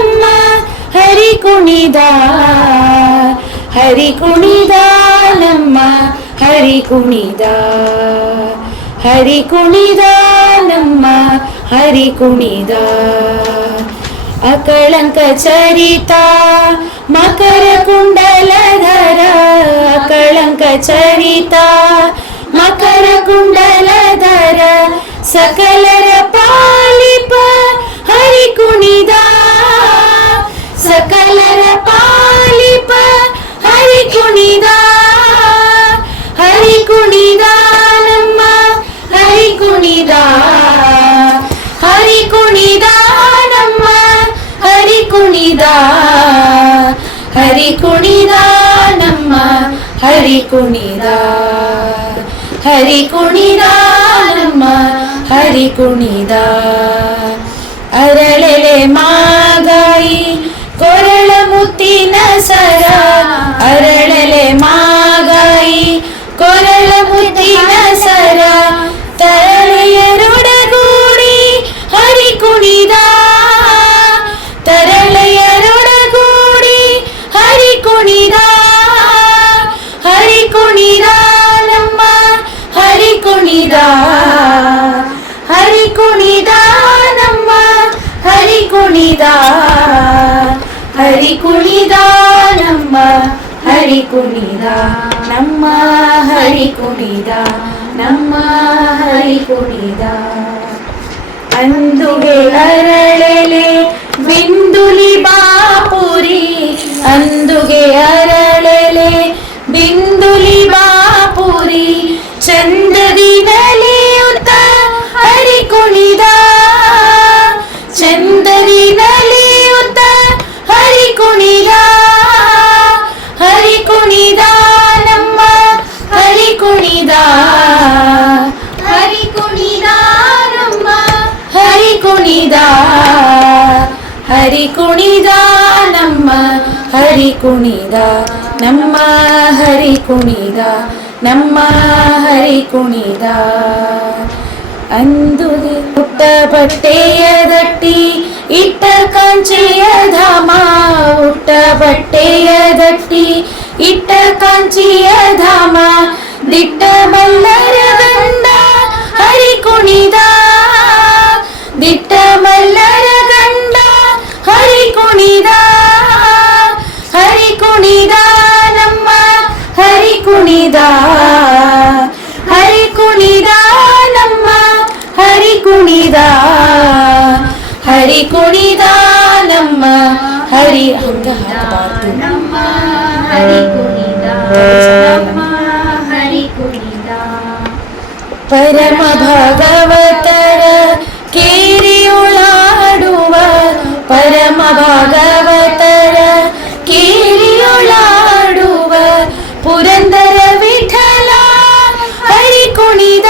అమ్మ హరి కుణిదా హరి కుణిదాలమ్మ హరి కుణిదా హరి కుణిదాలమ్మ హరి కుణిదా. అకళంక చరిత మకర కుండలధర అకళంక చరిత మకర కుండలధర సకల ಕುಣಿದ ಹರಿ ಕುಣಿದ ನಮ್ಮ ಹರಿ ಕುಣಿದ ಹರಿ ಕುಣಿದ ನಮ್ಮ ಹರಿ ಕುಣಿದ ಹರಿ ಕುಣಿದ ನಮ್ಮ ಹರಿ ಕುಣಿದ ಅರಳೆಲೆ ಮಾಗಾಯಿ ಕೊರಳ ಮುತ್ತಿನ ಸರ ಕುಣಿದ. ಹರಿ ಕುಣಿದ ನಮ್ಮ ಹರಿ ಕುಣಿದ. ಹರಿ ಕುಣಿದ ನಮ್ಮ ಹರಿ ಕುಣಿದ. ನಮ್ಮ ಹರಿ ಕುಣಿದ. ನಮ್ಮ ಹರಿ ಕುಣಿದ. ಅಂದುಗೆ ಅರಳೆಲೆ ಬಿಂದುಲಿ ಬಾಪುರಿ ಅಂದುಗೆ ಕುಣಿದ ಹರಿ ಕುಣಿದ ನಮ್ಮ ಹರಿ ಕುಣಿದ ಹರಿ ಕುಣಿದ ನಮ್ಮ ಹರಿ ಕುಣಿದ ನಮ್ಮ ಹರಿ ಕುಣಿದ ನಮ್ಮ ಹರಿ ಕುಣಿದ ಅಂದುಗೆ ಪುಟ್ಟ ಬಟ್ಟೆಯ ದಟ್ಟಿ ಇಟ್ಟ ಕಾಂಚೆಯ ಧಾಮ ಉಟ್ಟ ಬಟ್ಟೆಯ ದಟ್ಟಿ ಇಟ್ಟ ಕಾಂಚಿಯ ಧಾಮ திட்ட மல்லர கண்டா ஹரி குனிதா திட்ட மல்லர கண்டா ஹரி குனிதா ஹரி குனிதா நம்ம ஹரி குனிதா ஹரி குனிதா நம்ம ஹரி குனிதா ஹரி குனிதா நம்ம ஹரி அங்க ஹரி குனிதா ಪರಮ ಭಾಗವತರ ಕೇರಿಯುಳಾಡುವ ಪರಮ ಭಾಗವತರ ಕೇರಿಯುಳಾಡುವ ಪುರಂದರ ವಿಠಲ ಹರಿ ಕುಣಿದ